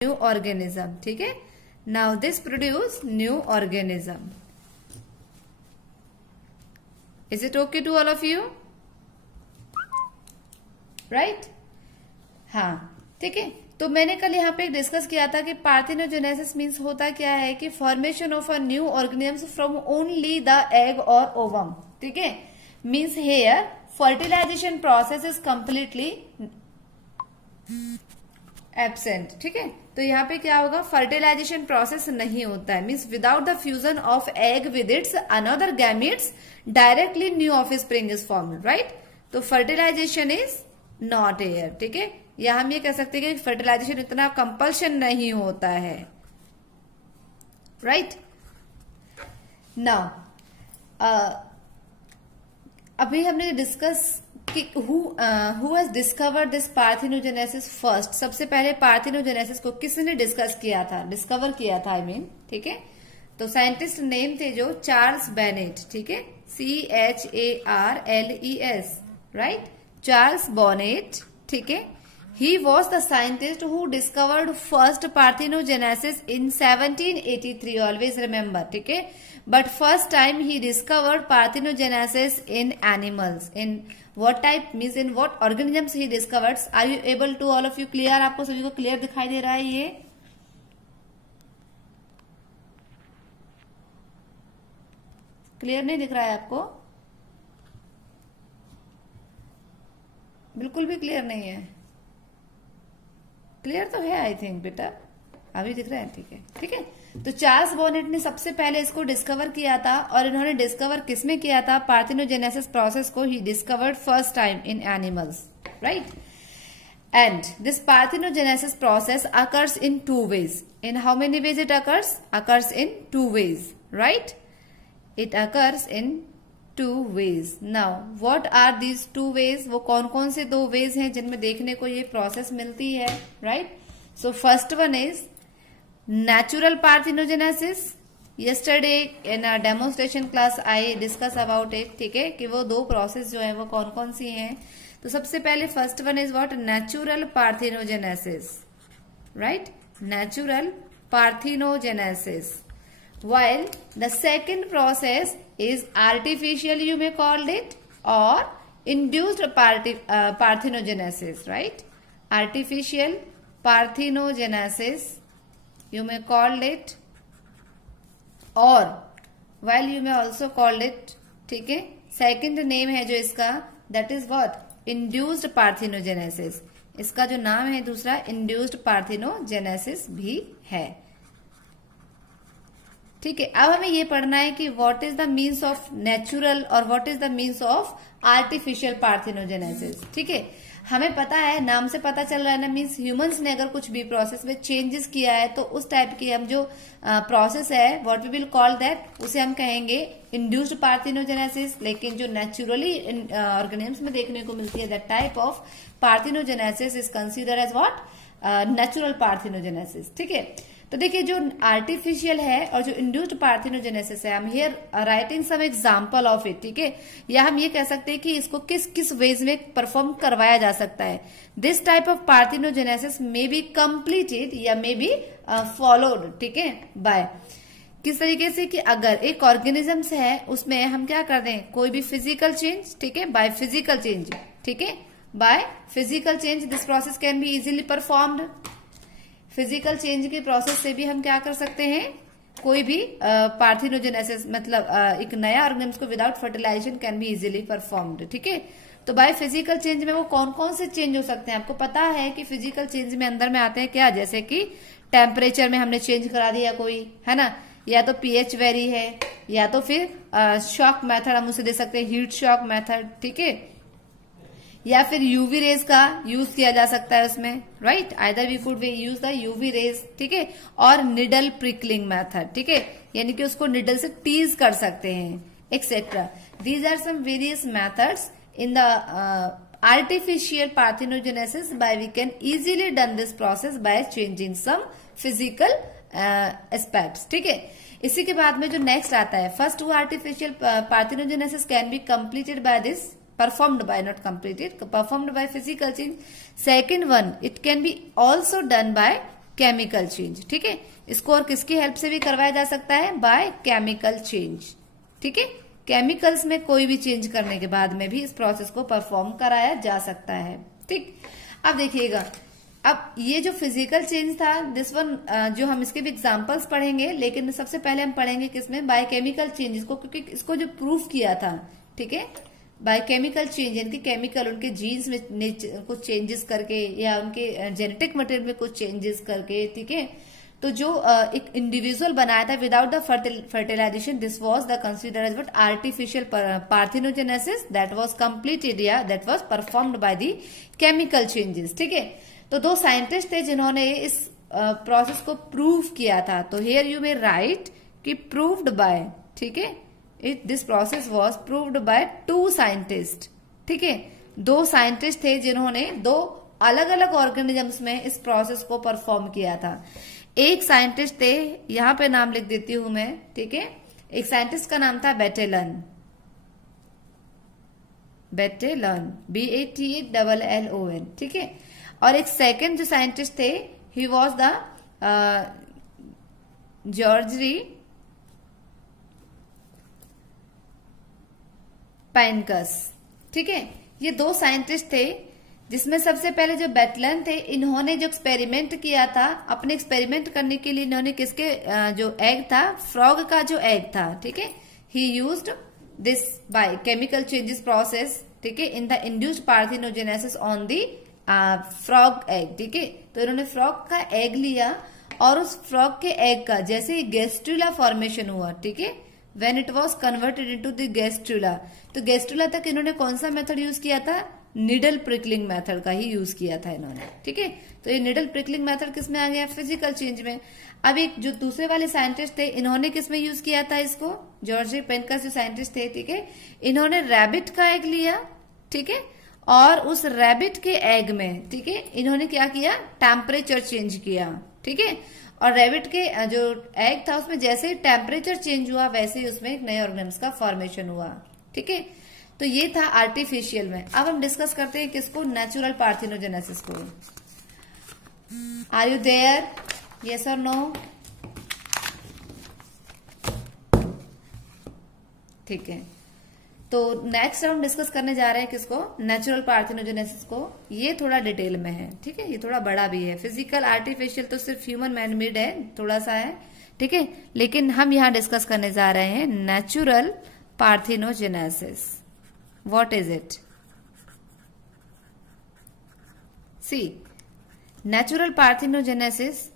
New organism, ठीक है। Now this produce new organism. Is it okay to all of you? Right, हाँ, ठीक है। तो मैंने कल यहाँ पे डिस्कस किया था कि पार्थिनोजेनेसिस मीन्स होता क्या है कि formation of a new organism from only the egg और ओवम, ठीक है। Means here fertilisation process is completely absent, ठीक है। तो यहाँ पे क्या होगा, फर्टिलाइजेशन प्रोसेस नहीं होता है, means without the fusion of egg with its another gametes directly new offspring is formed, right. तो फर्टिलाइजेशन इज नॉट हेयर, ठीक है। या हम ये कह सकते हैं कि फर्टिलाइजेशन इतना कंपल्शन नहीं होता है, राइट। नाउ अभी हमने डिस्कस कि who has discovered this parthenogenesis first. सबसे पहले पार्थिनोजेनेसिस को किसने डिस्कस किया था, डिस्कवर किया था, आई मीन, ठीक है। तो साइंटिस्ट नेम थे जो चार्ल्स बेनेट, ठीक है, CHARLES, राइट, चार्ल्स बोनेट, ठीक है। He was the scientist who discovered first parthenogenesis in 1783. Always remember, ठीक है। But first time he discovered parthenogenesis in animals. In what type, means in what organisms he discovered? Are you able to all of you clear? आपको सभी को clear दिखाई दे रहा है ये? Clear नहीं दिख रहा है आपको? बिल्कुल भी क्लियर नहीं है। क्लियर तो है आई थिंक बेटा, अभी दिख रहा है, ठीक है, ठीक है। तो चार्ल्स बोनेट ने सबसे पहले इसको डिस्कवर किया था, और इन्होंने डिस्कवर किसमें किया था, पार्थिनोजेनेसिस प्रोसेस को he discovered first time in animals, right. And this parthenogenesis process occurs in 2 ways. In how many ways it occurs? Occurs in 2 ways, right? It occurs in 2 ways. Now, what are these 2 ways? वो कौन कौन से 2 ways हैं जिनमें देखने को ये process मिलती है, right? So first one is natural parthenogenesis. Yesterday in a demonstration class I discuss about it, ठीक है, कि वो 2 प्रोसेस जो है वो कौन कौन सी हैं। तो सबसे पहले first one is what, natural parthenogenesis, right, natural parthenogenesis. While the second process is artificial, you may call it, or induced parthenogenesis, right? Artificial parthenogenesis, you may call it, or while you may also call it, ठीक है, second name है जो इसका, that is what, induced parthenogenesis। इसका जो नाम है दूसरा induced parthenogenesis भी है, ठीक है। अब हमें ये पढ़ना है कि what is the means of natural और what is the means of artificial parthenogenesis, ठीक है। हमें पता है, नाम से पता चल रहा है ना, मीन्स ह्यूमंस ने अगर कुछ भी प्रोसेस में चेंजेस किया है तो उस टाइप की हम जो प्रोसेस है, what we will call that, उसे हम कहेंगे इंड्यूस्ड पार्थिनोजेनेसिस। लेकिन जो नेचुरली ऑर्गेनिम्स में देखने को मिलती है, that type of parthenogenesis is consider as what, natural parthenogenesis, ठीक है। तो देखिए, जो आर्टिफिशियल है और जो इंड्यूस्ड पार्थिनोजेनेसिस है, हम here writing some example of it, ठीक है। या हम ये कह सकते हैं कि इसको किस किस वेज में परफॉर्म करवाया जा सकता है। This type of parthenogenesis may be completed या मे बी फॉलोड, ठीक है, बाय किस तरीके से कि अगर एक ऑर्गेनिजम्स है उसमें हम क्या कर दें, कोई भी फिजिकल चेंज, ठीक है, बाय फिजिकल चेंज, ठीक है, by physical change this process can be easily performed. Physical change के प्रोसेस से भी हम क्या कर सकते हैं, कोई भी पार्थिनोजेनेसिस, मतलब एक नया ऑर्गेनिज्म को without fertilisation can be easily performed, ठीक है। तो बाय फिजिकल चेंज में वो कौन कौन से चेंज हो सकते हैं, आपको पता है कि फिजिकल चेंज में अंदर में आते हैं क्या, जैसे कि टेम्परेचर में हमने चेंज करा दिया कोई, है ना, या तो पीएच वेरी है, या तो फिर शॉक मेथड हम उसे दे सकते हैं, हीट शॉक मेथड, ठीक है, या फिर यूवी रेज का यूज किया जा सकता है उसमें, right, either we could use the UV rays, ठीक है, और निडल प्रिकलिंग मेथड, ठीक है, यानी कि उसको निडल से टीज कर सकते हैं, etcetera. These are some various methods in the artificial parthenogenesis by we can easily done this process by changing some physical aspects, ठीक है। इसी के बाद में जो नेक्स्ट आता है, first artificial parthenogenesis can be completed by this, performed by, not completed, performed by physical change. Second one, it can be also done by chemical change. ठीक है, इसको और किसकी हेल्प से भी करवाया जा सकता है? By chemical change. ठीक है, केमिकल्स में कोई भी चेंज करने के बाद में भी इस प्रोसेस को परफॉर्म कराया जा सकता है। ठीक, अब देखिएगा, अब ये जो फिजिकल चेंज था दिस वन, जो हम इसके भी एग्जांपल्स पढ़ेंगे, लेकिन सबसे पहले हम पढ़ेंगे किसमें? बाय केमिकल चेंजेस को, क्योंकि इसको जो प्रूफ किया था, ठीक है, बाय केमिकल चेंज, यानी कि केमिकल उनके जीन्स में कुछ चेंजेस करके या उनके जेनेटिक मटेरियल में कुछ चेंजेस करके, ठीक है, तो जो एक इंडिविजुअल बनाया था without the fertilisation, this was the considered as what? Artificial parthenogenesis that was completed या that was performed by the chemical changes. ठीक है, तो दो साइंटिस्ट थे जिन्होंने इस प्रोसेस को प्रूव किया था। तो हियर यू मे राइट कि प्रूव्ड बाय, ठीक है, this process was proved bye 2 scientist. ठीक है, 2 साइंटिस्ट थे जिन्होंने 2 अलग अलग ऑर्गेनिजम्स में इस प्रोसेस को परफॉर्म किया था। एक साइंटिस्ट थे, यहां पे नाम लिख देती हूं मैं, ठीक है, एक साइंटिस्ट का नाम था बेटेलन, बेटेलन, BATLLON, ठीक है, और एक सेकंड जो साइंटिस्ट थे, ही वॉज द जॉर्जी पैनकस। ठीक है, ये 2 साइंटिस्ट थे, जिसमें सबसे पहले जो बेटलन थे, इन्होंने जो एक्सपेरिमेंट किया था, अपने एक्सपेरिमेंट करने के लिए इन्होंने किसके जो एग था, फ्रॉग का जो एग था, ठीक है, ही used this by chemical changes process, ठीक है, in the induced parthenogenesis on the frog egg. ठीक है, तो इन्होंने फ्रॉग का एग लिया और उस फ्रॉग के एग का जैसे ही गैस्ट्रुला फॉर्मेशन हुआ, ठीक है, when it was converted into the gastrula, तो गैस्ट्रुला तक इन्होंने कौन सा मेथड यूज किया था? निडल प्रिकलिंग मेथड का ही यूज किया था इन्होंने। ठीक है, तो ये निडल प्रिकलिंग मेथड किसमें आ गया? फिजिकल चेंज में। अब एक जो दूसरे वाले साइंटिस्ट थे, इन्होंने किसमें यूज किया था इसको? जॉर्जी पेनकस जो साइंटिस्ट थे, ठीक है, इन्होंने रैबिट का एग लिया, ठीक है, और उस रैबिट के एग में, ठीक है, इन्होंने क्या किया? टेम्परेचर चेंज किया। ठीक है, और रैबिट के जो एग था उसमें जैसे ही टेम्परेचर चेंज हुआ वैसे ही उसमें एक नए ऑर्गेनिज्म का फॉर्मेशन हुआ। ठीक है, तो ये था आर्टिफिशियल में। अब हम डिस्कस करते हैं किसको? नेचुरल पार्थिनोजेनेसिस को। Are you there? यस और नो? ठीक है, तो नेक्स्ट हम डिस्कस करने जा रहे हैं किसको? नेचुरल पार्थिनोजेनेसिस को। ये थोड़ा डिटेल में है, ठीक है, ये थोड़ा बड़ा भी है। फिजिकल आर्टिफिशियल तो सिर्फ ह्यूमन मैनमेड है, थोड़ा सा है, ठीक है, लेकिन हम यहां डिस्कस करने जा रहे हैं natural parthenogenesis. What is it? See, natural parthenogenesis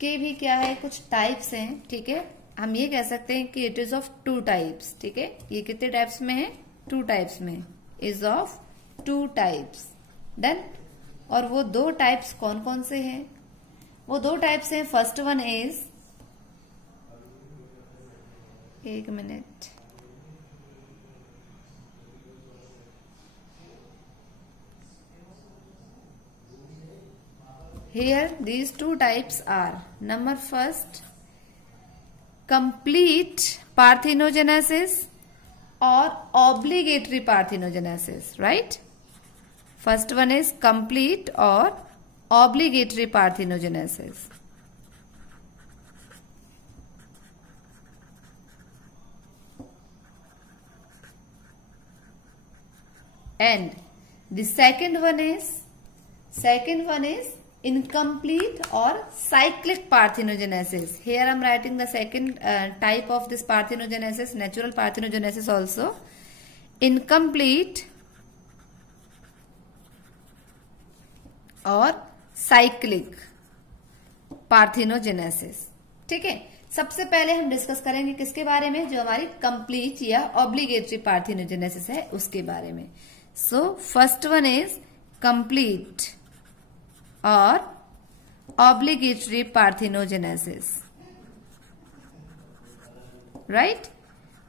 के भी क्या है? कुछ टाइप्स हैं, ठीक है, हम ये कह सकते हैं कि इट इज ऑफ 2 टाइप्स। ठीक है, ये कितने टाइप्स में है? 2 टाइप्स में, इज ऑफ 2 टाइप्स। डन। और वो 2 टाइप्स कौन कौन से हैं? वो 2 टाइप्स हैं। फर्स्ट वन इज, एक minute, here these 2 types are, number first, complete parthenogenesis or obligatory parthenogenesis, right? First one is complete or obligatory parthenogenesis. And the second one is incomplete or cyclic parthenogenesis. Here I am writing the second type of this parthenogenesis, natural parthenogenesis also. Incomplete और cyclic parthenogenesis. ठीक है, सबसे पहले हम discuss करेंगे किसके बारे में? जो हमारी कंप्लीट या ऑब्लिगेटरी पार्थिनोजेनेसिस है उसके बारे में। So first one is complete or obligatory parthenogenesis, right?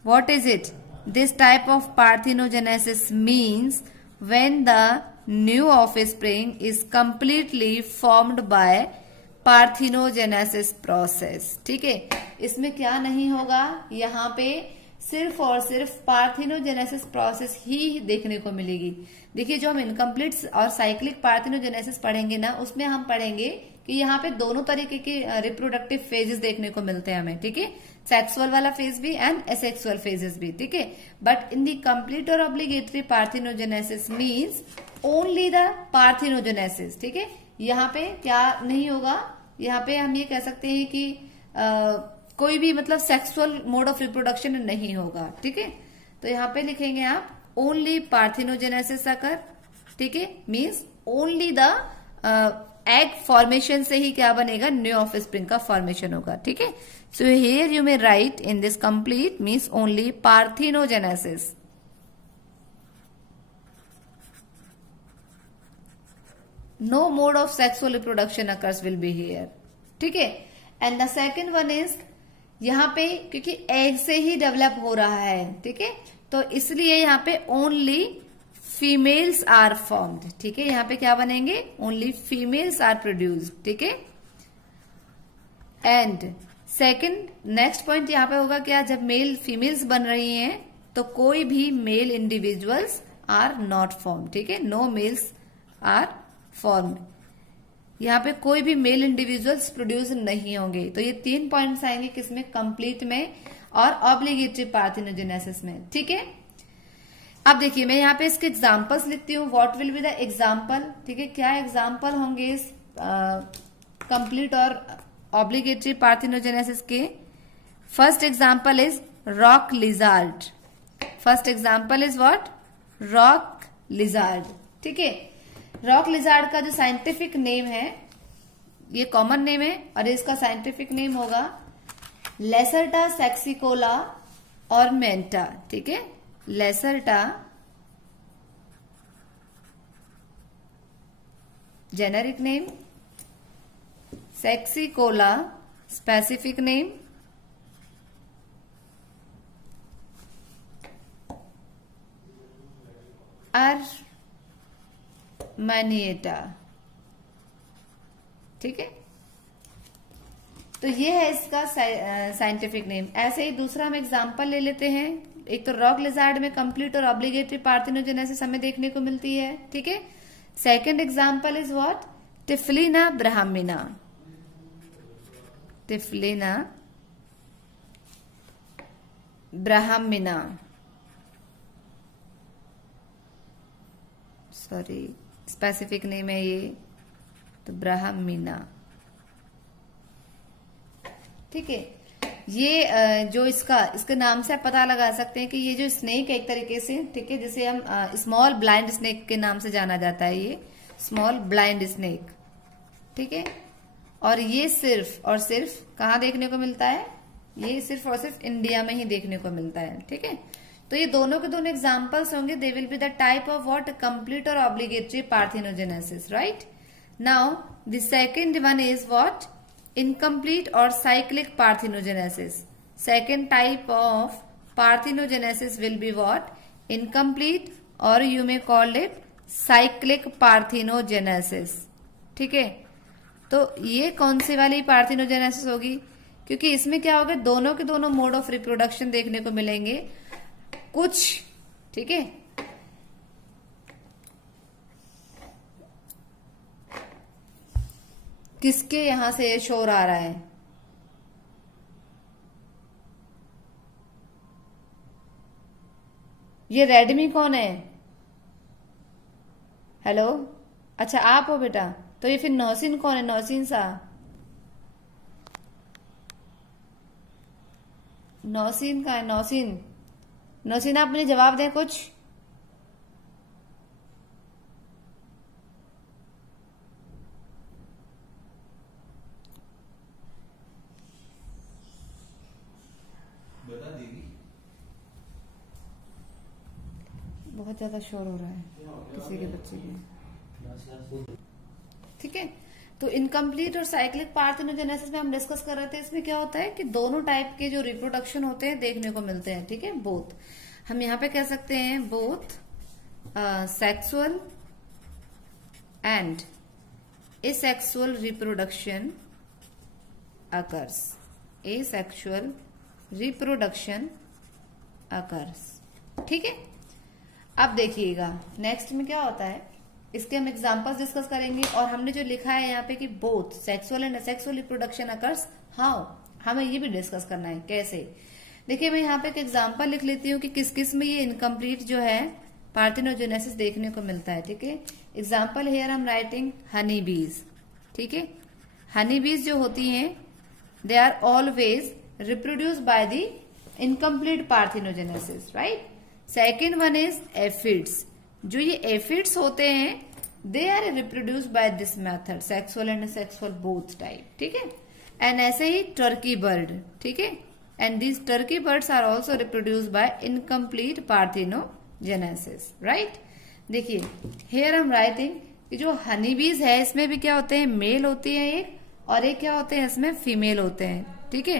What is it? This type of parthenogenesis means when the new offspring is completely formed by parthenogenesis process. ठीक है, इसमें क्या नहीं होगा? यहाँ पे सिर्फ और सिर्फ पार्थिनोजेनेसिस प्रोसेस ही देखने को मिलेगी। देखिए, जो हम इनकम्प्लीट और साइक्लिक पार्थिनोजेनेसिस पढ़ेंगे ना, उसमें हम पढ़ेंगे कि यहाँ पे दोनों तरीके के रिप्रोडक्टिव फेजेस देखने को मिलते हैं हमें, ठीक है, सेक्सुअल वाला फेज भी एंड एसेक्सुअल फेजेस भी, ठीक है। बट इन दी कंप्लीट और obligatory parthenogenesis means only the parthenogenesis, ठीक है। यहाँ पे क्या नहीं होगा, यहाँ पे हम ये कह सकते हैं कि कोई भी मतलब सेक्सुअल मोड ऑफ रिप्रोडक्शन नहीं होगा, ठीक है। तो यहाँ पे लिखेंगे आप ओनली पार्थिनोजेनेसिस अकर, ठीक है, means only the egg formation से ही क्या बनेगा, न्यू ऑफस्प्रिंग का फॉर्मेशन होगा, ठीक है। So here you may write in this complete means only parthenogenesis. No mode of sexual reproduction occurs will be here, ठीक है। And the second one is यहाँ पे क्योंकि एग से ही डेवलप हो रहा है, ठीक है, तो इसलिए यहाँ पे ओनली फीमेल्स आर फॉर्म्ड, ठीक है। यहाँ पे क्या बनेंगे, ओनली फीमेल्स आर प्रोड्यूस्ड, ठीक है। एंड सेकंड नेक्स्ट पॉइंट यहाँ पे होगा क्या, जब मेल फीमेल्स बन रही हैं तो कोई भी male individuals are not form, ठीक है, नो मेल्स आर फॉर्म्ड। यहाँ पे कोई भी मेल इंडिविजुअल्स प्रोड्यूस नहीं होंगे। तो ये 3 पॉइंट्स आएंगे किसमें, कंप्लीट में और ऑब्लिगेटरी पार्थिनोजेनेसिस में, ठीक है। अब देखिए मैं यहाँ पे इसके एग्जांपल्स लिखती हूँ, what will be the example, ठीक है, क्या एग्जांपल होंगे इस कंप्लीट और ऑब्लिगेटरी पार्थिनोजेनेसिस के। First example is rock lizard, first example is what, rock lizard, ठीक है। रॉक लिजार्ड का जो साइंटिफिक नेम है, ये कॉमन नेम है और इसका साइंटिफिक नेम होगा लेसर्टा सेक्सिकोला और मेंटा, ठीक है, लेसर्टा जेनेरिक नेम, सेक्सिकोला स्पेसिफिक नेम, मैनिएटा, ठीक है। तो ये है इसका साइंटिफिक नेम। ऐसे ही दूसरा हम एग्जांपल ले लेते हैं। एक तो रॉक लिजार्ड में कंप्लीट और ऑब्लिगेटरी पार्थिनोजेनेसिस हमें देखने को मिलती है, ठीक है। Second example is what, Typhlina brahmina, Typhlina brahmina, sorry specific name है ये, तो ब्राह्मिना, ठीक है। ये जो इसके नाम से आप पता लगा सकते हैं कि ये जो स्नेक है एक तरीके से, ठीक है, जिसे हम स्मॉल ब्लाइंड स्नेक के नाम से जाना जाता है, ये स्मॉल ब्लाइंड स्नेक, ठीक है। और ये सिर्फ और सिर्फ कहाँ देखने को मिलता है, ये सिर्फ और सिर्फ इंडिया में ही देखने को मिलता है, ठीक है। तो ये दोनों के दोनों एग्जांपल्स होंगे, they will be the type of what, complete और obligatory parthenogenesis, right. Now the second one is what, incomplete or cyclic parthenogenesis. Second type of parthenogenesis will be what, incomplete or you may call it cyclic parthenogenesis, ठीक है। तो ये कौन सी वाली parthenogenesis होगी, क्योंकि इसमें क्या होगा, दोनों के दोनों मोड ऑफ रिप्रोडक्शन देखने को मिलेंगे कुछ, ठीक है। किसके यहां से ये शोर आ रहा है, ये रेडमी कौन है, हेलो, अच्छा आप हो बेटा, तो ये फिर नौसीन कौन है, नौसीन सा, नौसीन का है, नौसीन, नौसीन आप मुझे जवाब दें कुछ। बहुत ज्यादा शोर हो रहा है किसी के बच्चे के, ठीक है। तो इनकम्प्लीट और साइक्लिक पार्थिनोजेनेसिस में हम डिस्कस कर रहे थे, इसमें क्या होता है कि दोनों टाइप के जो रिप्रोडक्शन होते हैं देखने को मिलते हैं, ठीक है। बोथ हम यहाँ पे कह सकते हैं, both sexual and asexual reproduction occurs, asexual reproduction occurs, ठीक है। अब देखिएगा नेक्स्ट में क्या होता है, इसके हम एग्जांपल्स डिस्कस करेंगे। और हमने जो लिखा है यहाँ पे कि both sexual and asexual reproduction occurs how, हमें ये भी डिस्कस करना है कैसे। देखिए मैं यहाँ पे एक एग्जांपल लिख लेती हूँ कि किस किस में ये इनकम्प्लीट जो है पार्थिनोजेनेसिस देखने को मिलता है। ठीक है, example here I am writing honey bees. ठीक है, हनी बीज जो होती हैं they are always reproduce by the incomplete parthenogenesis, right. Second one is aphids. जो ये एफिड्स होते हैं they are reproduce by this method, sexual and sexual both type. ठीक है, एंड ऐसे ही टर्की बर्ड। ठीक है, and these turkey birds are also reproduce by incomplete parthenogenesis, right. देखिए हेयर आई एम राइटिंग कि जो हनी बीज है इसमें भी क्या होते हैं, मेल होती है एक, और एक क्या होते हैं इसमें फीमेल होते हैं। ठीक है,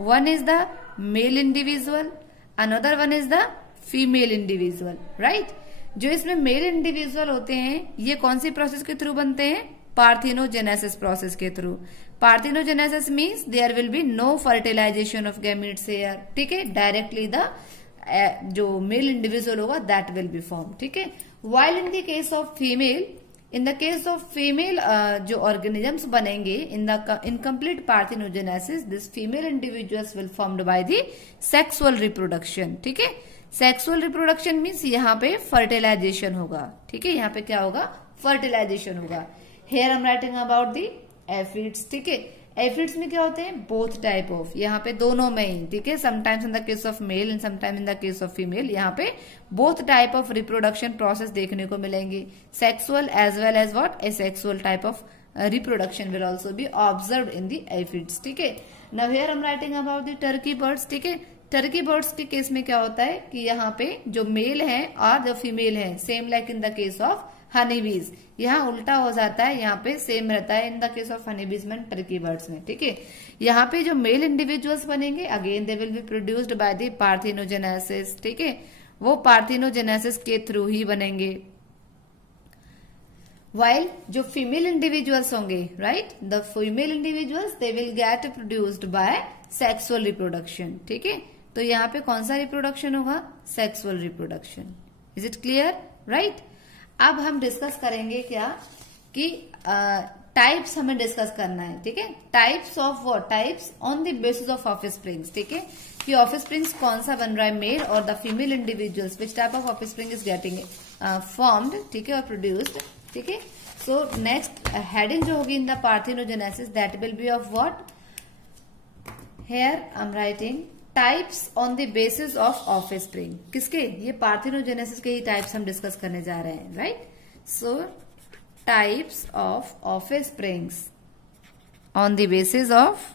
one is the male individual, another one is the female individual, right. जो इसमें मेल इंडिविजुअल होते हैं ये कौन सी प्रोसेस के थ्रू बनते हैं, पार्थिनोजेनेसिस प्रोसेस के through. Parthenogenesis means there will be no fertilisation of gametes here. ठीक है, डायरेक्टली द जो मेल इंडिविजुअल होगा दैट विल बी फॉर्म। ठीक है, while in the case of female, in the case of female जो organisms बनेंगे in the incomplete parthenogenesis this female individuals will formed by the sexual reproduction. ठीक है, sexual reproduction means यहाँ पे fertilisation होगा। ठीक है, यहाँ पे क्या होगा, फर्टिलाइजेशन होगा। Hair I am writing about the aphids. ठीक है, एफिड्स में क्या होते हैं, बोथ टाइप ऑफ, यहाँ पे दोनों में ही। ठीक है, sometimes in the case of male and sometimes in the case of female, यहाँ पे both type of reproduction process देखने को मिलेंगे, sexual as well as what asexual type of reproduction will also be observe in the aphids. ठीक है, now here I am writing about the turkey birds. ठीक है, Turkey birds के case में क्या होता है कि यहाँ पे जो मेल है और जो फीमेल है same like in the case of honey बीज, यहाँ उल्टा हो जाता है, यहाँ पे सेम रहता है in the case of honey बीज में, टर्की बर्ड्स में। ठीक है, यहाँ पे जो मेल इंडिविजुअल्स बनेंगे again they will be produced by the parthenogenesis. ठीक है, वो पार्थिनोजेनेसिस के थ्रू ही बनेंगे। वाइल जो फीमेल इंडिविजुअल्स होंगे, right, the female individuals they will gate produced by sexual reproduction. ठीक है, तो यहाँ पे कौन सा रिप्रोडक्शन होगा, sexual reproduction. Is it clear, right. अब हम डिस्कस करेंगे क्या कि टाइप्स हमें डिस्कस करना है। ठीक है, types of what, types on the basis of offsprings. ठीक है, कि ऑफस्प्रिंग्स कौन सा बन रहा है, मेल और the female individuals, which type of offspring is getting formed. ठीक है, और प्रोड्यूस्ड। ठीक है, सो नेक्स्ट हेडिंग जो होगी in the parthenogenesis that will B of what, hair I am writing types on the basis of offspring. किसके, ये parthenogenesis के ही टाइप्स हम डिस्कस करने जा रहे हैं, right. So types of offsprings on the basis of,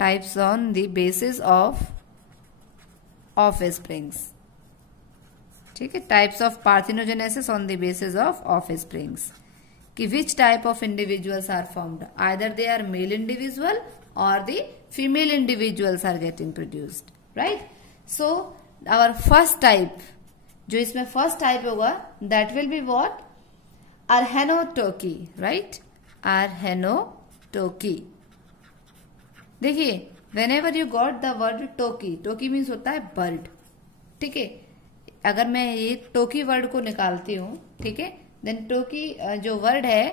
types on the basis of offsprings. ठीक है, types of parthenogenesis on the basis of offsprings, कि which type of individuals are formed, either they are male individual or the female individuals are getting produced, right? So our first type, जो इसमें first type होगा that will be what, arhenotoky, right? arhenotoky। देखिए whenever you got the word toky, toky means होता है bird। ठीक है, अगर मैं ये टोकी वर्ड को निकालती हूँ, ठीक है, देन टोकी जो वर्ड है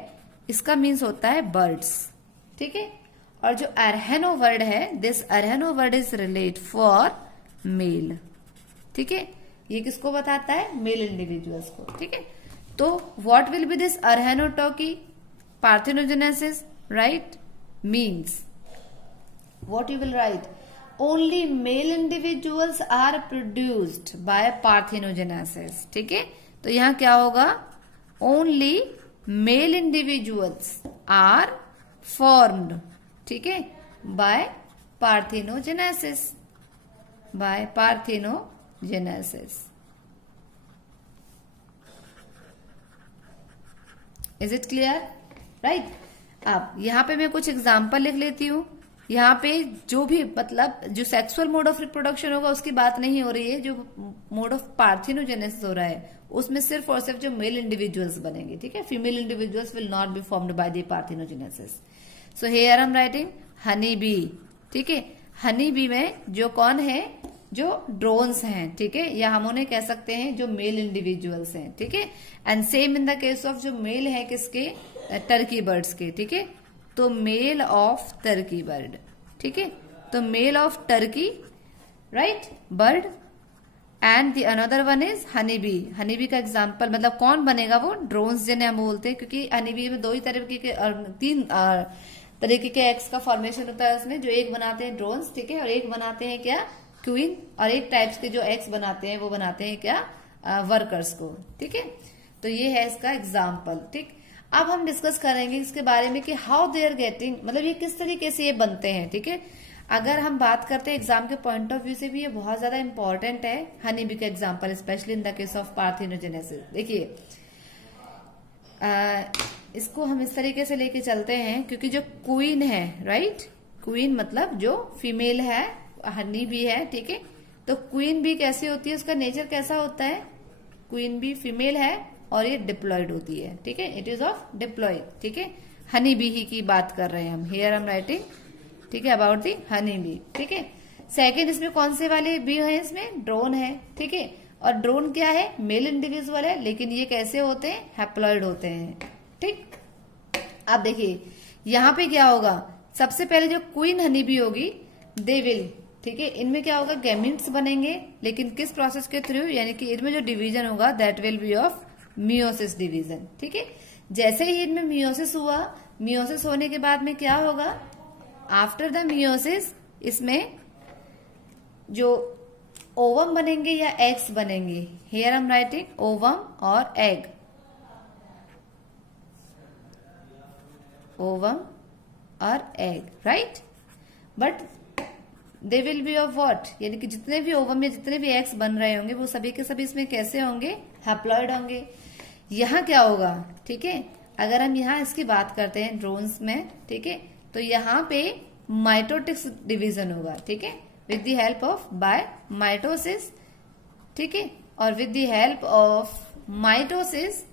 इसका मीन्स होता है बर्ड्स। ठीक है, और जो अरहेनो वर्ड है, this arrheno word is relate for male. ठीक है, ये किसको बताता है, मेल इंडिविजुअल्स को। ठीक है, तो what will be this arrhenotoky parthenogenesis, right, means what you will write, only male individuals are produced by parthenogenesis. ठीक है, तो यहां क्या होगा, only male individuals are formed. ठीक है, by parthenogenesis, by parthenogenesis. Is it clear, right. अब यहाँ पे मैं कुछ एग्जाम्पल लिख लेती हूँ। यहाँ पे जो भी मतलब जो सेक्सुअल मोड ऑफ रिप्रोडक्शन होगा उसकी बात नहीं हो रही है, जो मोड ऑफ पार्थिनोजेनेसिस हो रहा है उसमें सिर्फ और सिर्फ जो मेल इंडिविजुअल्स बनेंगे। ठीक है, female individuals will not be formed by the parthenogenesis. So here I am writing honey bee. ठीक है, हनी बी में जो कौन है, जो ड्रोन्स हैं, ठीक है, या हम उन्हें कह सकते हैं जो मेल इंडिविजुअल्स हैं, ठीक है। And same in the case of जो मेल है किसके, टर्की बर्ड्स के, ठीक है। तो मेल ऑफ टर्की बर्ड, ठीक है, तो male of turkey right bird and the another one is honey bee. Honey bee का एग्जाम्पल मतलब कौन बनेगा, वो ड्रोन्स जिन्हें हम बोलते हैं, क्योंकि हनी बी में दो ही तरीके के तीन तरीके के एग्स का फॉर्मेशन होता है उसमें, जो एक बनाते हैं ड्रोन्स, ठीक है, और एक बनाते हैं क्या, क्वीन, और एक टाइप्स के जो एग्स बनाते हैं वो बनाते हैं क्या, वर्कर्स को, ठीक है। तो ये है इसका एग्जाम्पल, ठीक। अब हम डिस्कस करेंगे इसके बारे में कि हाउ दे आर गेटिंग, मतलब ये किस तरीके से ये बनते हैं, ठीक है। अगर हम बात करते हैं एग्जाम के पॉइंट ऑफ व्यू से भी ये बहुत ज्यादा इंपॉर्टेंट है, हनी बी का example, specially in the case of parthenogenesis. देखिए इसको हम इस तरीके से लेके चलते हैं, क्योंकि जो क्वीन है, राइट, क्वीन मतलब जो फीमेल है, हनी बी है, ठीक है। तो क्वीन बी कैसी होती है, उसका नेचर कैसा होता है, क्वीन बी फीमेल है और ये डिप्लॉयड होती है, ठीक है, इट इज ऑफ डिप्लॉयड, ठीक है। हनी बी ही की बात कर रहे हैं हम, हियर आई एम राइटिंग, ठीक है, अबाउट दी हनी बी, ठीक है। सेकेंड इसमें कौन से वाले बी है, इसमें ड्रोन है, ठीक है। और ड्रोन क्या है, मेल इंडिविजुअल है, लेकिन ये कैसे होते हैं, हैप्लॉयड होते हैं, ठीक। अब देखिए यहाँ पे क्या होगा, सबसे पहले जो क्वीन हनी बी होगी, दे विल, ठीक है, इनमें क्या होगा, गैमीट्स बनेंगे, लेकिन किस प्रोसेस के थ्रू, यानी कि इनमें जो डिवीजन होगा that will B of meiosis division, ठीक है। जैसे ही इनमें मियोसिस हुआ, मियोसिस होने के बाद में क्या होगा, आफ्टर द मियोसिस इसमें जो ओवम बनेंगे या एग्स बनेंगे, here I am writing ovum और एग, ओवम और egg, right. But they will B of what, यानी कि जितने भी ओवम में जितने भी एग्स बन रहे होंगे वो सभी के सभी इसमें कैसे होंगे, हैप्लॉयड होंगे। यहाँ क्या होगा, ठीक है, अगर हम यहाँ इसकी बात करते हैं ड्रोन्स में, ठीक है, तो यहाँ पे माइटोटिक्स डिवीजन होगा, ठीक है, with the help of by mitosis, ठीक है, और with the help of mitosis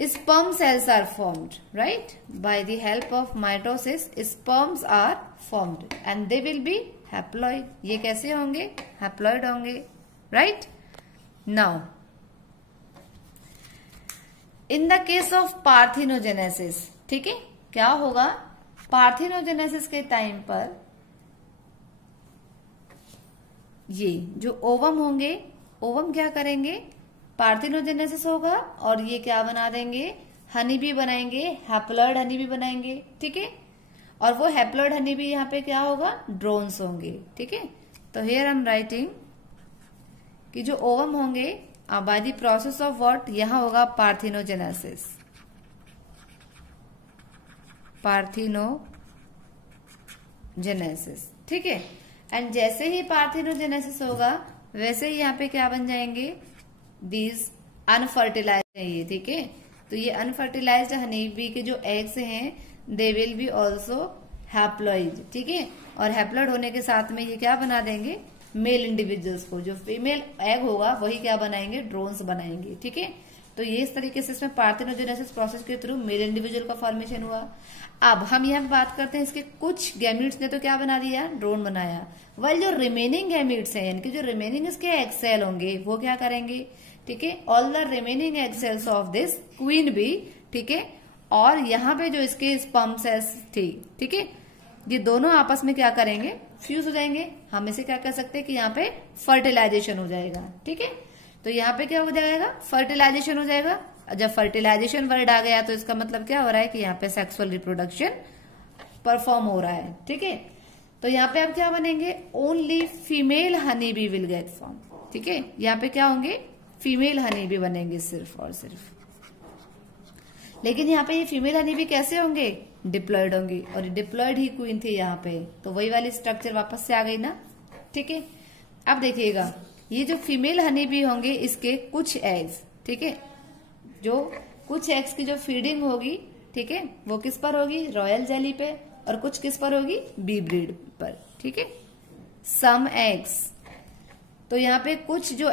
sperm cells are formed, right? By the help of mitosis sperms are formed and they will be haploid. ये कैसे होंगे, haploid होंगे, right? Now in the case of parthenogenesis, ठीक है, क्या होगा, parthenogenesis के time पर ये जो ओवम होंगे, ओवम क्या करेंगे, पार्थिनोजेनेसिस होगा और ये क्या बना देंगे, हनी बी बनाएंगे, हैप्लॉयड हनी बी बनाएंगे, ठीक है। और वो हैप्लॉयड हनी बी यहाँ पे क्या होगा, ड्रोन्स होंगे, ठीक है। तो हियर आई एम राइटिंग कि जो ओवम होंगे bye the process of what, यहाँ होगा पार्थिनोजेनेसिस, पार्थिनोजेनेसिस, ठीक है। एंड जैसे ही पार्थिनोजेनेसिस होगा वैसे ही यहाँ पे क्या बन जाएंगे, दीज अनफर्टिलाइज्ड है ये, ठीक है। तो ये अनफर्टिलाइज्ड हनी बी के जो एग्स हैं they will B also haploid, ठीक है। और हैप्लॉइड होने के साथ में ये क्या बना देंगे, मेल इंडिविजुअल्स को, जो फीमेल एग होगा वही क्या बनाएंगे, ड्रोन्स बनाएंगे, ठीक है। तो ये इस तरीके से इसमें पार्थिनोजेनेसिस प्रोसेस के थ्रू मेल इंडिविजुअल का फॉर्मेशन हुआ। अब हम यहाँ बात करते हैं इसके कुछ गैमीट्स ने तो क्या बना दिया, ड्रोन बनाया, वाइल जो रिमेनिंग गैमीट्स हैं, यानी कि जो रिमेनिंग इसके एग सेल होंगे वो क्या करेंगे, ठीक है, all the remaining egg cells of this queen bee, ठीक है, और यहाँ पे जो इसके स्पर्म सेल्स थी, ठीक है, ये दोनों आपस में क्या करेंगे, फ्यूज हो जाएंगे। हम इसे क्या कह सकते हैं कि यहाँ पे फर्टिलाइजेशन हो जाएगा, ठीक है। तो यहाँ पे क्या हो जाएगा, फर्टिलाइजेशन हो जाएगा। जब फर्टिलाइजेशन वर्ड आ गया तो इसका मतलब क्या हो रहा है कि यहाँ पे सेक्सुअल रिप्रोडक्शन परफॉर्म हो रहा है, ठीक है। तो यहाँ पे अब क्या बनेंगे, only female honey bee will get form, ठीक है। यहाँ पे क्या होंगे, फीमेल हनी बी बनेंगे सिर्फ और सिर्फ। लेकिन यहाँ पे ये फीमेल हनी बी कैसे होंगे, डिप्लॉयड होंगी, और डिप्लॉयड ही क्वीन थी यहाँ पे, तो वही वाली स्ट्रक्चर वापस से आ गई ना, ठीक है। अब देखिएगा ये जो फीमेल हनी बी होंगे इसके कुछ एग्स, ठीक है, जो कुछ एग्स की जो फीडिंग होगी, ठीक है, वो किस पर होगी, रॉयल जेली पे, और कुछ किस पर होगी, बी ब्रीड पर, ठीक है, सम एग्स। तो यहाँ पे कुछ जो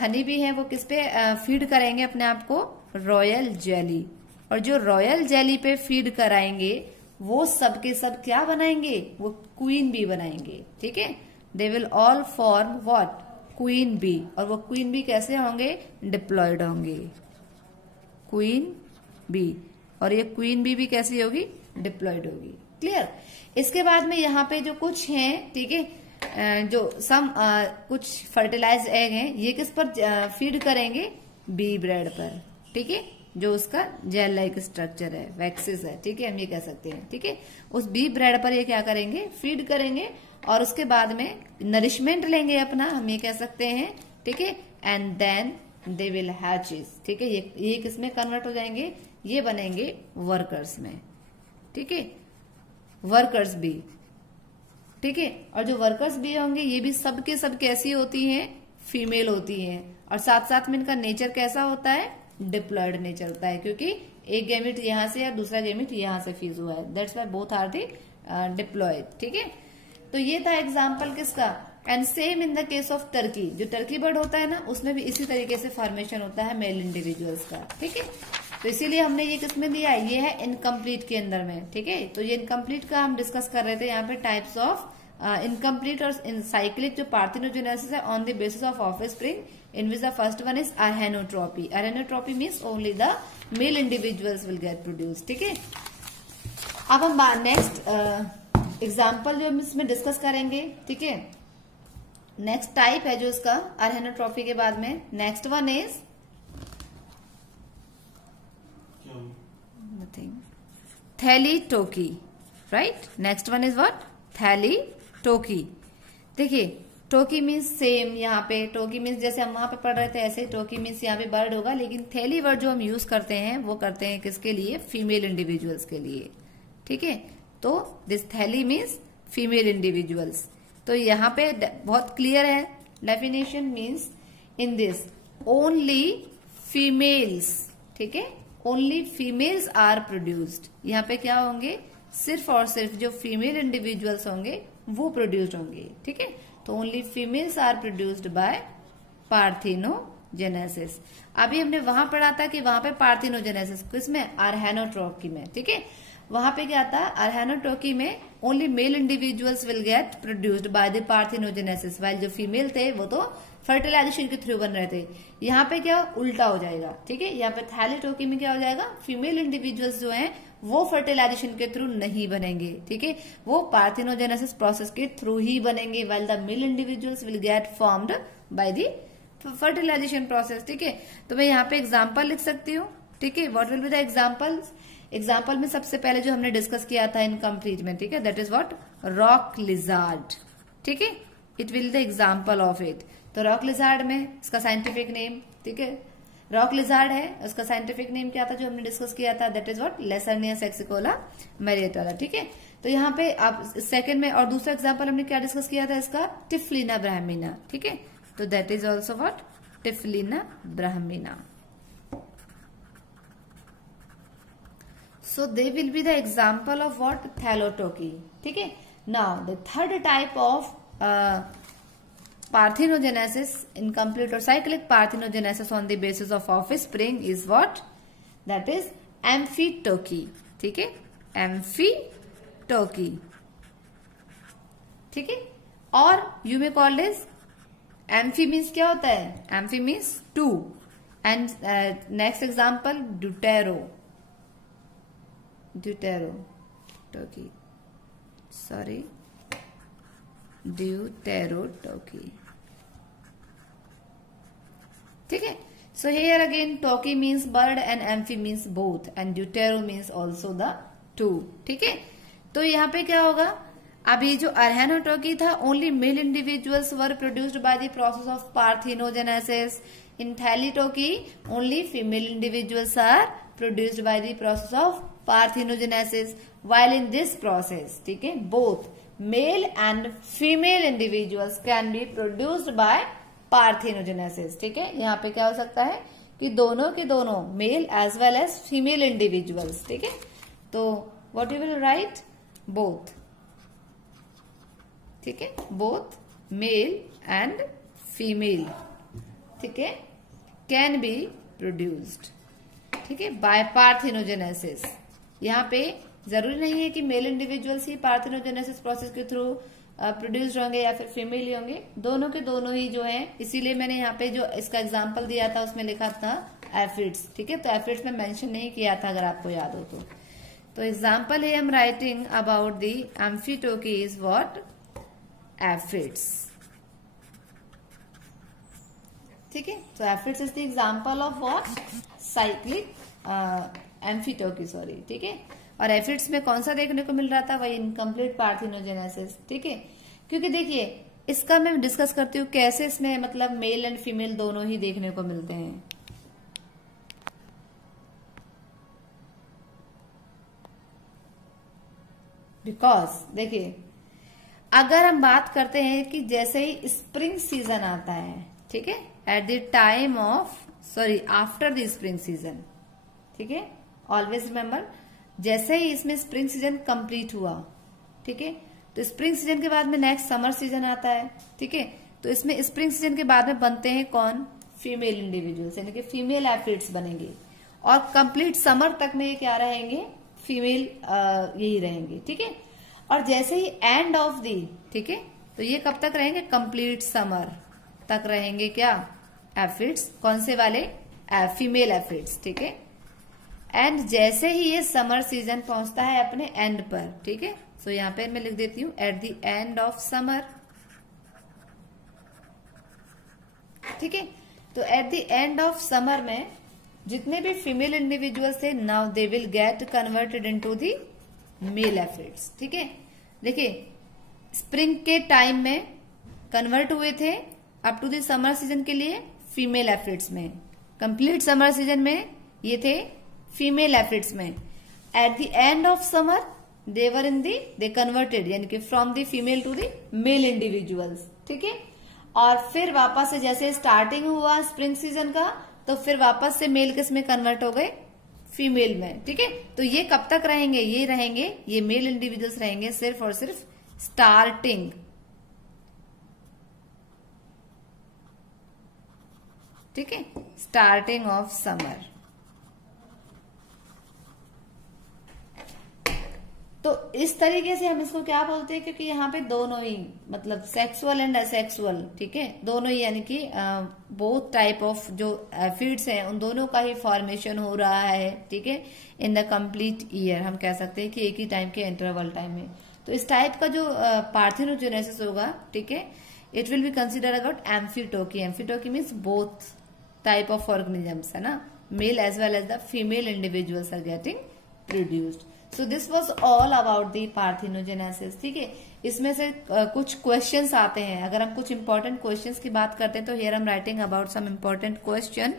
हनी बी है वो किस पे फीड करेंगे अपने आप को, रॉयल जेली, और जो रॉयल जेली पे फीड कराएंगे वो सब के सब क्या बनाएंगे, वो क्वीन बी बनाएंगे, ठीक है। They will all form what, queen bee. और वो क्वीन बी कैसे होंगे, डिप्लॉयड होंगे, क्वीन बी। और ये क्वीन बी कैसी होगी, डिप्लॉयड होगी। क्लियर। इसके बाद में यहाँ पे जो कुछ हैं, ठीक है, जो कुछ फर्टिलाइज्ड एग हैं, ये किस पर फीड करेंगे, बी ब्रेड पर, ठीक है, जो उसका जेल लाइक स्ट्रक्चर है, वैक्सिस है, ठीक है, हम ये कह सकते हैं, ठीक है। उस बी ब्रेड पर ये क्या करेंगे, फीड करेंगे, और उसके बाद में नरिशमेंट लेंगे अपना, हम ये कह सकते हैं, ठीक है, and then they will hatches, ठीक है। ये किस में कन्वर्ट हो जाएंगे, ये बनेंगे वर्कर्स में, ठीक है, वर्कर्स बी, ठीक है। और जो वर्कर्स बी होंगे ये भी सब के सब कैसी होती हैं, फीमेल होती हैं, और साथ साथ में इनका नेचर कैसा होता है, डिप्लॉयड नेचर होता है, क्योंकि एक गैमेट यहां से या दूसरा गैमेट यहां से फ्यूज हुआ है, that's why both are the diploid, ठीक है। तो ये था एग्जाम्पल किसका, and same in the case of turkey, जो टर्की बर्ड होता है ना, उसमें भी इसी तरीके से फॉर्मेशन होता है मेल इंडिविजुअल्स का, ठीक है। तो इसीलिए हमने ये किसमें दिया है, ये है इनकम्प्लीट के अंदर में, ठीक है। तो ये इनकम्प्लीट का हम डिस्कस कर रहे थे यहाँ पे, टाइप्स ऑफ इनकम्प्लीट और साइक्लिक जो पार्थिनोजेनेसिस है on the basis of offspring, in which the first one is arrhenotoky. Arrhenotoky means only the male individuals will get produce, ठीक है। अब हम नेक्स्ट एग्जाम्पल जो हम इसमें डिस्कस करेंगे, ठीक है। नेक्स्ट टाइप है जो इसका अरहेनोट्रोपी के बाद में, next one is nothing, thelytoky, right. Next one is what, thelytoky. देखिए टोकी मीन्स सेम, यहाँ पे टोकी मीन्स जैसे हम वहां पे पढ़ रहे थे ऐसे टोकी मीन्स यहाँ पे बर्ड होगा, लेकिन थैली वर्ड जो हम यूज करते हैं वो करते हैं किसके लिए, फीमेल इंडिविजुअल्स के लिए, ठीक है। तो दिस थैली मीन्स फीमेल इंडिविजुअल्स। तो यहाँ पे बहुत क्लियर है definition, means in this only females, ठीक है, ओनली फीमेल्स आर प्रोड्यूस्ड। यहाँ पे क्या होंगे, सिर्फ और सिर्फ जो फीमेल इंडिविजुअल्स होंगे वो प्रोड्यूस्ड होंगे, ठीक है। तो only females are produced by parthenogenesis. अभी हमने वहां पढ़ा था कि वहां पे पार्थिनोजेनेसिस किसमें, अरहेनोट्रोपी में, ठीक है। वहां पे क्या था, अरहेनोट्रोपी में only male individuals will gate produced by the parthenogenesis, while जो फीमेल थे वो तो फर्टिलाइजेशन के थ्रू बन रहे थे। यहाँ पे क्या उल्टा हो जाएगा, ठीक है। यहाँ पे थैलीटोकी में क्या हो जाएगा, फीमेल इंडिविजुअल्स जो हैं वो फर्टिलाइजेशन के थ्रू नहीं बनेंगे, ठीक है, वो पार्थिनोजेनेसिस प्रोसेस के थ्रू ही बनेंगे, while the male individuals will get formed by the fertilisation process, ठीक है। तो मैं यहाँ पे एग्जाम्पल लिख सकती हूँ, ठीक है। What will be the examples, example में सबसे पहले जो हमने डिस्कस किया था इनकम्प्लीट में, ठीक है, that is what, rock lizard, ठीक है, it will the example of it. तो रॉक लिजार्ड में इसका साइंटिफिक नेम, ठीक है, रॉक लिजार्ड है, उसका साइंटिफिक नेम क्या था जो हमने डिस्कस किया था, दैट इज व्हाट, लेसर्निया सेक्सिकोला मैरिएटाला, ठीक है। तो यहाँ पे आप सेकंड में और दूसरा एग्जाम्पल हमने क्या डिस्कस किया था इसका, टिफलिना ब्राह्मीना, ठीक है। तो that is also what, Typhlina brahmina. So they will be the example of what, thelytoky, ठीक है। Now the third type of parthenogenesis, incomplete or cyclic parthenogenesis on the basis of offspring is what, that is amphitoky, ठीक है, amphitoky, ठीक है। और you may call this amphi means क्या होता है, amphi means two, and next example deuterotoky, sorry, deuterotoky, ठीक है। So here again toky means bird and amphi means both and deutero means also the two, ठीक है। तो यहाँ पे क्या होगा, अभी जो अरहेनोटोकी था only male individuals were produced by the process of parthenogenesis, in thelytoky only female individuals are produced by the process of parthenogenesis, while in this process, ठीक है, both male and female individuals can be produced by parthenogenesis, ठीक है। यहाँ पे क्या हो सकता है कि दोनों के दोनों male as well as female individuals, ठीक है। तो what you will write, both, ठीक है, बोथ मेल एंड फीमेल, ठीक है, कैन बी प्रोड्यूस्ड, ठीक है, बाय पार्थिनोजेनेसिस। यहाँ पे जरूरी नहीं है कि मेल इंडिविजुअल्स ही पार्थिनोजेनेसिस प्रोसेस के थ्रू प्रोड्यूस्ड होंगे या फिर फीमेल ही होंगे, दोनों के दोनों ही जो है। इसीलिए मैंने यहाँ पे जो इसका एग्जांपल दिया था उसमें लिखा था एफिड्स, ठीक है। तो एफिड्स में मेंशन नहीं किया था, अगर आपको याद हो तो एग्जांपल है I am writing about the amphitoky is what, aphids, ठीक है। तो aphids is the example of what, cyclic amphitoky, sorry, ठीक है। और एफिड्स में कौन सा देखने को मिल रहा था, वही इनकम्प्लीट पार्थिनोजेनेसिस, ठीक है। क्योंकि देखिए इसका मैं डिस्कस करती हूँ कैसे इसमें मतलब मेल एंड फीमेल दोनों ही देखने को मिलते हैं। बिकॉज देखिए अगर हम बात करते हैं कि जैसे ही स्प्रिंग सीजन आता है, ठीक है, at the time of, sorry, after the spring season, ठीक है, ऑलवेज रिमेम्बर, जैसे ही इसमें स्प्रिंग सीजन कंप्लीट हुआ, ठीक है, तो स्प्रिंग सीजन के बाद में नेक्स्ट समर सीजन आता है, ठीक है। तो इसमें स्प्रिंग सीजन के बाद में बनते हैं कौन, फीमेल इंडिविजुअल्स, यानी कि फीमेल एफिड्स बनेंगे, और कंप्लीट समर तक में ये क्या रहेंगे, फीमेल यही रहेंगे, ठीक है। और जैसे ही एंड ऑफ दी, ठीक है, तो ये कब तक रहेंगे, कंप्लीट समर तक रहेंगे क्या, एफिड्स, कौन से वाले, फीमेल एफिड्स, ठीक है। एंड जैसे ही ये समर सीजन पहुंचता है अपने एंड पर, ठीक है, सो यहां पे मैं लिख देती हूं at the end of summer, ठीक है। तो at the end of summer में जितने भी फीमेल इंडिविजुअल्स थे, now they will get converted into the male aphids, ठीक है। देखिए स्प्रिंग के टाइम में कन्वर्ट हुए थे up to the summer season के लिए फीमेल एफिड्स में, कंप्लीट समर सीजन में ये थे फीमेल एफिड्स में। At the end of summer they were in the, they converted, यानी कि from the female to the male individuals, ठीक है। और फिर वापस से जैसे स्टार्टिंग हुआ स्प्रिंग सीजन का, तो फिर वापस से मेल किस में कन्वर्ट हो गए, फीमेल में, ठीक है। तो ये कब तक रहेंगे, ये रहेंगे, ये मेल इंडिविजुअल्स रहेंगे सिर्फ और सिर्फ स्टार्टिंग, ठीक है, स्टार्टिंग ऑफ समर। तो इस तरीके से हम इसको क्या बोलते हैं, क्योंकि यहाँ पे दोनों ही मतलब सेक्सुअल एंड असेक्सुअल, ठीक है, दोनों ही, यानी कि बोथ टाइप ऑफ जो एफिड्स हैं उन दोनों का ही फॉर्मेशन हो रहा है, ठीक है, इन द कंप्लीट ईयर, हम कह सकते हैं कि एक ही टाइम के इंटरवल टाइम में। तो इस टाइप का जो पार्थिनोजेनेसिस होगा, ठीक है, it will be consider about amphitoky. Amphitoky means both type of organisms, है ना, male as well as the female individuals are getting produced. So this was all about the parthenogenesis, ठीक है। इसमें से कुछ क्वेश्चंस आते हैं, अगर हम कुछ इंपॉर्टेंट क्वेश्चंस की बात करते हैं तो here I am writing about some important question,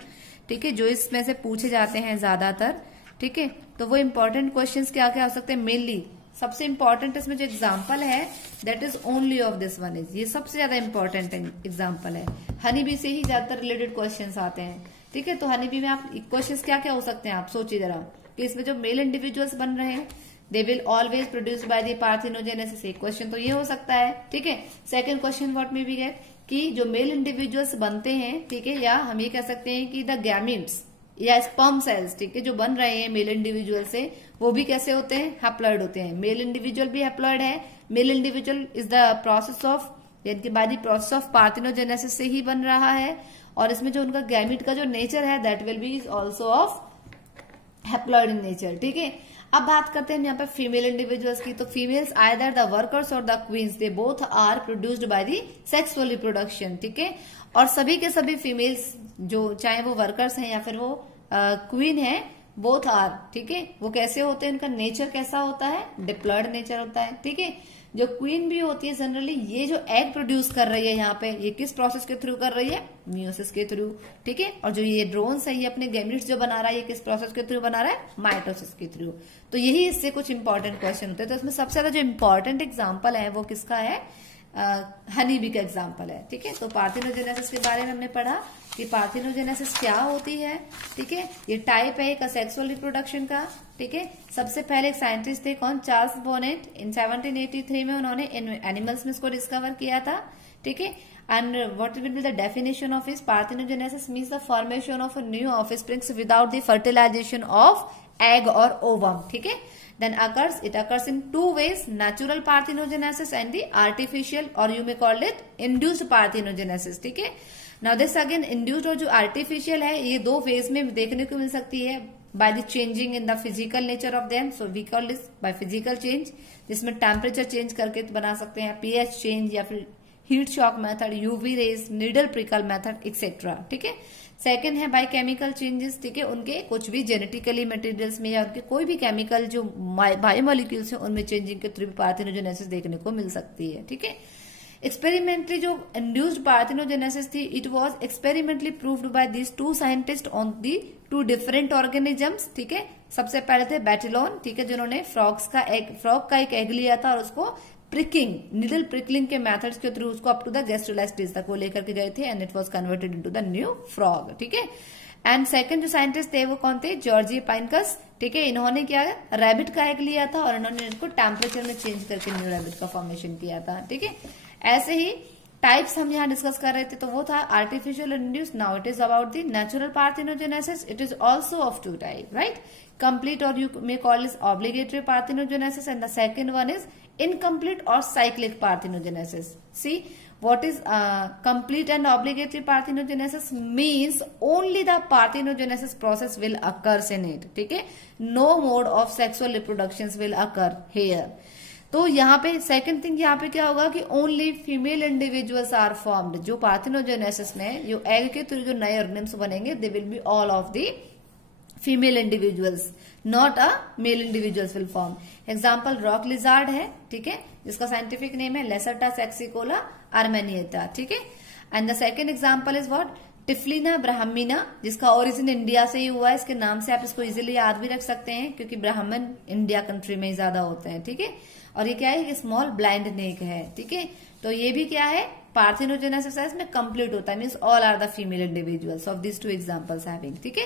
ठीक है, जो इसमें से पूछे जाते हैं ज्यादातर, ठीक है। तो वो इंपॉर्टेंट क्वेश्चंस क्या क्या हो सकते हैं, मेनली सबसे इंपॉर्टेंट इसमें जो एग्जाम्पल है that is only of this one is, ये सबसे ज्यादा इंपॉर्टेंट एग्जाम्पल है। हनी बी से ही ज्यादातर रिलेटेड क्वेश्चंस आते हैं, ठीक है। तो हनी बी में आप क्वेश्चंस क्या क्या हो सकते हैं, आप सोचिए जरा, कि इसमें जो मेल इंडिविजुअल्स बन रहे हैं they will always produce by the parthenogenesis, एक क्वेश्चन तो ये हो सकता है, ठीक है। Second question what may be get, कि जो मेल इंडिविजुअल्स बनते हैं, ठीक है, या हम ये कह सकते हैं कि द गैमीट्स या स्पर्म सेल्स, ठीक है, जो बन रहे हैं मेल इंडिविजुअल से, वो भी कैसे होते हैं, हैप्लॉइड होते हैं। मेल इंडिविजुअल भी हैप्लॉइड है, male individual is the process of, यानी कि by the process of parthenogenesis से ही बन रहा है, और इसमें जो उनका गैमीट का जो नेचर है that will B also of haploid in nature, ठीक है। अब बात करते हैं यहाँ पे फीमेल इंडिविजुअल्स की। तो फीमेल्स आइदर द वर्कर्स और the queens, they both are produced by the sexual reproduction, ठीक है। और सभी के सभी फीमेल्स जो चाहे वो वर्कर्स हैं या फिर वो क्वीन है, बोथ आर, ठीक है, वो कैसे होते हैं, उनका नेचर कैसा होता है, डिप्लॉयड नेचर होता है, ठीक है। जो क्वीन भी होती है जनरली, ये जो एग प्रोड्यूस कर रही है यहाँ पे, ये किस प्रोसेस के थ्रू कर रही है, मियोसिस के थ्रू, ठीक है। और जो ये ड्रोन्स है, ये अपने गैमेट्स जो बना रहा है, ये किस प्रोसेस के थ्रू बना रहा है, माइटोसिस के थ्रू। तो यही इससे कुछ इंपॉर्टेंट क्वेश्चन होते हैं। तो इसमें सबसे ज्यादा जो इंपॉर्टेंट एग्जाम्पल है वो किसका है, हनी बी का एग्जाम्पल है, ठीक है। तो पार्थिनोजेनेसिस के बारे में हमने पढ़ा कि पार्थिनोजेनेसिस क्या होती है, ठीक है। ये टाइप है एक सेक्सुअल रिप्रोडक्शन का, ठीक है। सबसे पहले एक साइंटिस्ट थे कौन, चार्ल्स बोनेट, इन 1783 में उन्होंने एनिमल्स में इसको डिस्कवर किया था, ठीक है। And what will be the definition of इस, parthenogenesis means the formation of new offsprings without the fertilisation of egg और ओवम, ठीक है। Then it occurs in two ways, natural parthenogenesis and the artificial, or you may call it induced parthenogenesis. ठीक है. Now this again induced और जो artificial है, ये दो फेज में देखने को मिल सकती है by the changing in the physical nature of them. So we call this by physical change, जिसमें टेम्परेचर चेंज करके बना सकते हैं, pH चेंज या फिर heat shock method, UV rays, needle prickle method etcetera. ठीक है. सेकंड है बाय केमिकल चेंजेस. ठीक है. उनके कुछ भी जेनेटिकली मटेरियल्स में या उनके कोई भी केमिकल जो बायोमोलिक्यूल्स हैं उनमें चेंजिंग के थ्रू पार्थेनोजेनेसिस देखने को मिल सकती है. ठीक है. एक्सपेरिमेंटली जो इंड्यूस्ड पार्थेनोजेनेसिस थी, it was experimentally proved by these two scientist on the two different organisms. ठीक है. सबसे पहले थे बैटिलोन. ठीक है. जिन्होंने फ्रॉग का एक एग लिया था और उसको प्रिकिंग, नीडल प्रिकलिंग के मेथड्स के थ्रू उसको अप टू द गेस्ट्रुला स्टेज तक वो लेकर के गए थे and it was converted into the new frog. ठीक है. एंड सेकंड जो साइंटिस्ट थे वो कौन थे? जॉर्जी पाइनकस. ठीक है. इन्होंने क्या रैबिट का एग लिया था और इन्होंने इसको टेम्परेचर में चेंज करके न्यू रैबिट का फॉर्मेशन किया था. ठीक है. ऐसे ही टाइप्स हम यहाँ डिस्कस कर रहे थे, तो वो था artificial induced. Now it is about the natural parthenogenesis. It is also of two type, right? Complete, or you may call this obligatory parthenogenesis, and the second one is incomplete or cyclic parthenogenesis. See, what is complete and obligatory parthenogenesis means only the parthenogenesis process will occur in it. ठीक है. No mode of sexual reproductions will occur here. तो यहाँ पे second thing यहाँ पे क्या होगा कि only female individuals are formed. जो पार्थेनोजेनेसिस में जो एग के थ्रू जो नए ऑर्गेनिम्स बनेंगे, they will be all of the female individuals, not a male individuals will form. Example rock lizard है. ठीक है. जिसका साइंटिफिक नेम है लेसर्टा सेक्सिकोला आर्मेनिएटा. ठीक है. And the second example is what? Typhlina brahmina, जिसका ओरिजिन इंडिया से ही हुआ है. इसके नाम से आप इसको इजीली याद भी रख सकते हैं क्योंकि ब्राह्मण इंडिया कंट्री में ही ज्यादा होते हैं. ठीक है. और ये क्या है? स्मॉल ब्लाइंड नेक है. ठीक है. तो ये भी क्या है? पार्थेनोजेनेसिस में कंप्लीट होता है, means all are the female individuals of this two examples having. ठीक है.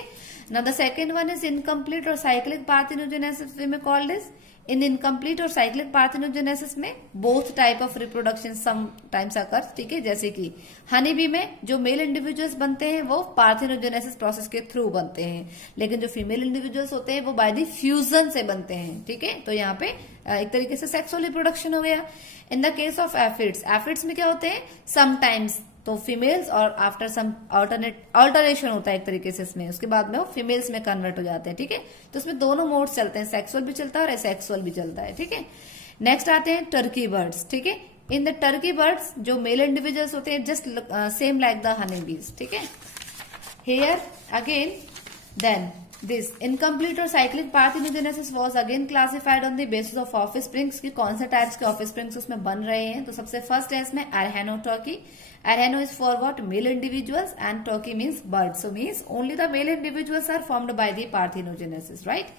Now the second one is incomplete और cyclic parthenogenesis. We may called this in incomplete और साइक्लिक पार्थेनोजेनेसिस में both type of reproduction sometimes occur. ठीक है. जैसे कि honey bee में जो मेल इंडिविजुअल्स बनते हैं वो पार्थेनोजेनेसिस प्रोसेस के थ्रू बनते हैं, लेकिन जो फीमेल इंडिविजुअल्स होते हैं वो बाय द फ्यूजन से बनते हैं. ठीक है. तो यहाँ पे एक तरीके से सेक्सुअल रिप्रोडक्शन हो गया. इन द केस ऑफ एफिड्स में क्या होते हैं? समटाइम्स तो फीमेल्स और आफ्टर सम अल्टरेशन होता है एक तरीके से इसमें, उसके बाद में वो फीमेल्स में कन्वर्ट हो जाते हैं. ठीक है. तो इसमें दोनों मोड्स चलते हैं, सेक्सुअल भी चलता है और एसेक्सुअल भी चलता है. ठीक है. नेक्स्ट आते हैं टर्की बर्ड्स. ठीक है. इन द टर्की बर्ड्स जो मेल इंडिविजुअल्स होते हैं just same like the honey bees. ठीक है. Here again then this incomplete और cyclic parthenogenesis was again classified on the basis of offsprings की कौन से टाइप्स के ऑफस्प्रिंग्स उसमें बन रहे हैं. तो सबसे फर्स्ट है इसमें अरहैनोटर्की. Arrheno is for what? Male individuals, and turkey means bird. So means only the male individuals are formed by the parthenogenesis, right?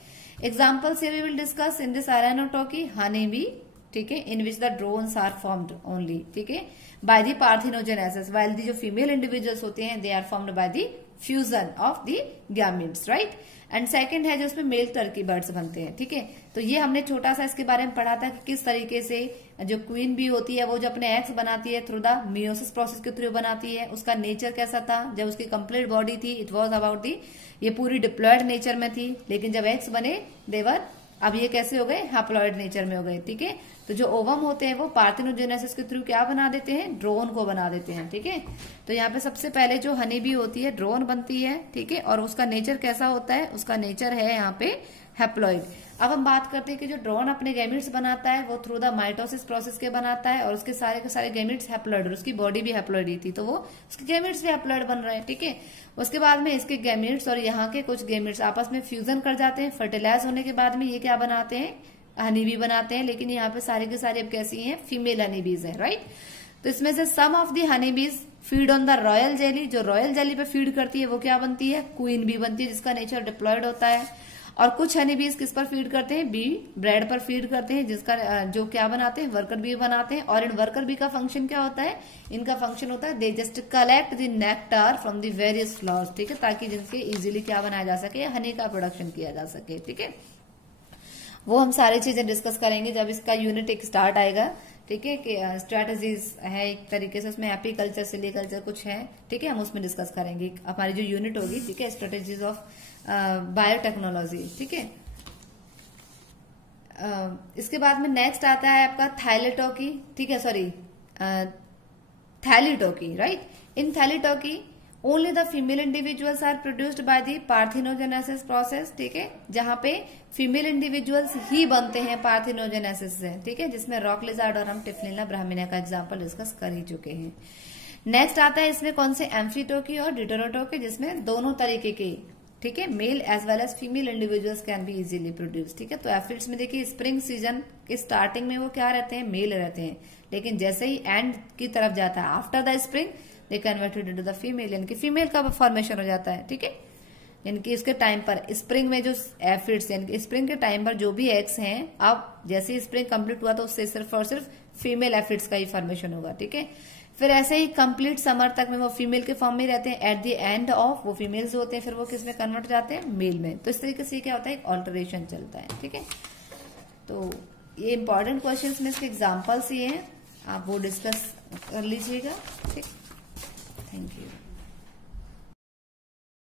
Examples here we will discuss in this Arrhenoturkey, honeybee, ठीक है, in which the drones are formed only, ठीक है, by the parthenogenesis, while the जो female individuals होते हैं they are formed by the fusion of the gametes, right? And second है जो उसमें मेल टर्की बर्ड्स बनते हैं. ठीक है. तो ये हमने छोटा सा इसके बारे में पढ़ा था कि किस तरीके से जो क्वीन बी होती है वो जो अपने एग्स बनाती है थ्रू द मियोसिस प्रोसेस के थ्रू बनाती है. उसका नेचर कैसा था? जब उसकी कंप्लीट बॉडी थी इट वाज अबाउट दी, ये पूरी डिप्लॉयड नेचर में थी, लेकिन जब एग्स बने देवर अब ये कैसे हो गए? हैप्लॉयड नेचर में हो गए. ठीक है. तो जो ओवम होते हैं वो पार्थेनोजेनेसिस के थ्रू क्या बना देते हैं? ड्रोन को बना देते हैं. ठीक है. तो यहाँ पे सबसे पहले जो हनी बी होती है ड्रोन बनती है. ठीक है. और उसका नेचर कैसा होता है? उसका नेचर है यहाँ पे हैप्लॉइड. अब हम बात करते हैं कि जो ड्रोन अपने गैमेट्स बनाता है वो थ्रू द माइटोसिस प्रोसेस के बनाता है और उसके सारे गैमेट्स हैप्लॉइड और उसकी बॉडी भी हैप्लॉइड ही थी, तो वो उसके गैमेट्स भी हैप्लॉइड बन रहे हैं. ठीक है. उसके बाद में इसके गैमेट्स और यहाँ के कुछ गैमेट्स आपस में फ्यूजन कर जाते हैं. फर्टिलाइज होने के बाद में ये क्या बनाते हैं? हनीबी बनाते हैं. लेकिन यहाँ पे सारे के सारे अब कैसी हैं? फीमेल हनीबीज हैं, राइट? तो इसमें से some of the honeybees feed on the royal jelly. जो रॉयल जेली पे फीड करती है वो क्या बनती है? क्वीन बी बनती है, जिसका नेचर डिप्लॉयड होता है. और कुछ हनीबीज किस पर फीड करते हैं? बी ब्रेड पर फीड करते हैं, जिसका जो क्या बनाते हैं? वर्कर बी बनाते हैं. और इन वर्कर बी का फंक्शन क्या होता है? इनका फंक्शन होता है they just collect the nectar from the various flowers. ठीक है. ताकि जिनसे इजिली क्या बनाया जा सके? हनी का प्रोडक्शन किया जा सके. ठीक है. वो हम सारी चीजें डिस्कस करेंगे जब इसका यूनिट एक स्टार्ट आएगा. ठीक है. कि स्ट्रेटेजीज है एक तरीके से, उसमें एपीकल्चर सिलीकल्चर कुछ है. ठीक है. हम उसमें डिस्कस करेंगे हमारी जो यूनिट होगी. ठीक है. Strategies of biotechnology. ठीक है. इसके बाद में नेक्स्ट आता है आपका थाइलेटोकी, ठीक है, sorry thelytoky, right. In thelytoky only the female individuals are produced by the parthenogenesis process, ठीक है, जहां पे फीमेल इंडिविजुअल्स ही बनते हैं पार्थिनोजेनेसिस से, ठीक है, जिसमें रॉक लिजार्ड और हम टिफलिना ब्राह्मणिया का एग्जाम्पल डिस्कस कर ही चुके हैं। नेक्स्ट आता है इसमें कौन से, एम्फीटोकी और डिटरोटोकी, जिसमें दोनों तरीके के, ठीक है, male as well as female individuals can be easily produce, ठीक है। तो एफिड्स में देखिए स्प्रिंग सीजन के स्टार्टिंग में वो क्या रहते हैं, मेल रहते हैं, लेकिन जैसे ही एंड की तरफ जाता है, after the spring they converted into the female, यानी कि फीमेल का फॉर्मेशन हो जाता है, ठीक है। यानी कि इसके टाइम पर स्प्रिंग में जो एफिड्स, यानी कि स्प्रिंग के टाइम पर जो भी एग्स हैं, अब जैसे ही स्प्रिंग कंप्लीट हुआ तो उससे सिर्फ और सिर्फ फीमेल एफिड्स का ही फॉर्मेशन होगा, ठीक है। फिर ऐसे ही कंप्लीट समर तक में वो फीमेल के फॉर्म में रहते हैं, एट द एंड ऑफ वो फीमेल्स होते हैं, फिर वो किस में कन्वर्ट जाते हैं, मेल में। तो इस तरीके से क्या होता है, एक ऑल्टरेशन चलता है, ठीक है। तो ये इंपॉर्टेंट क्वेश्चंस में इसके एग्जांपल्स ये हैं, आप वो डिस्कस कर लीजिएगा, ठीक। Thank you.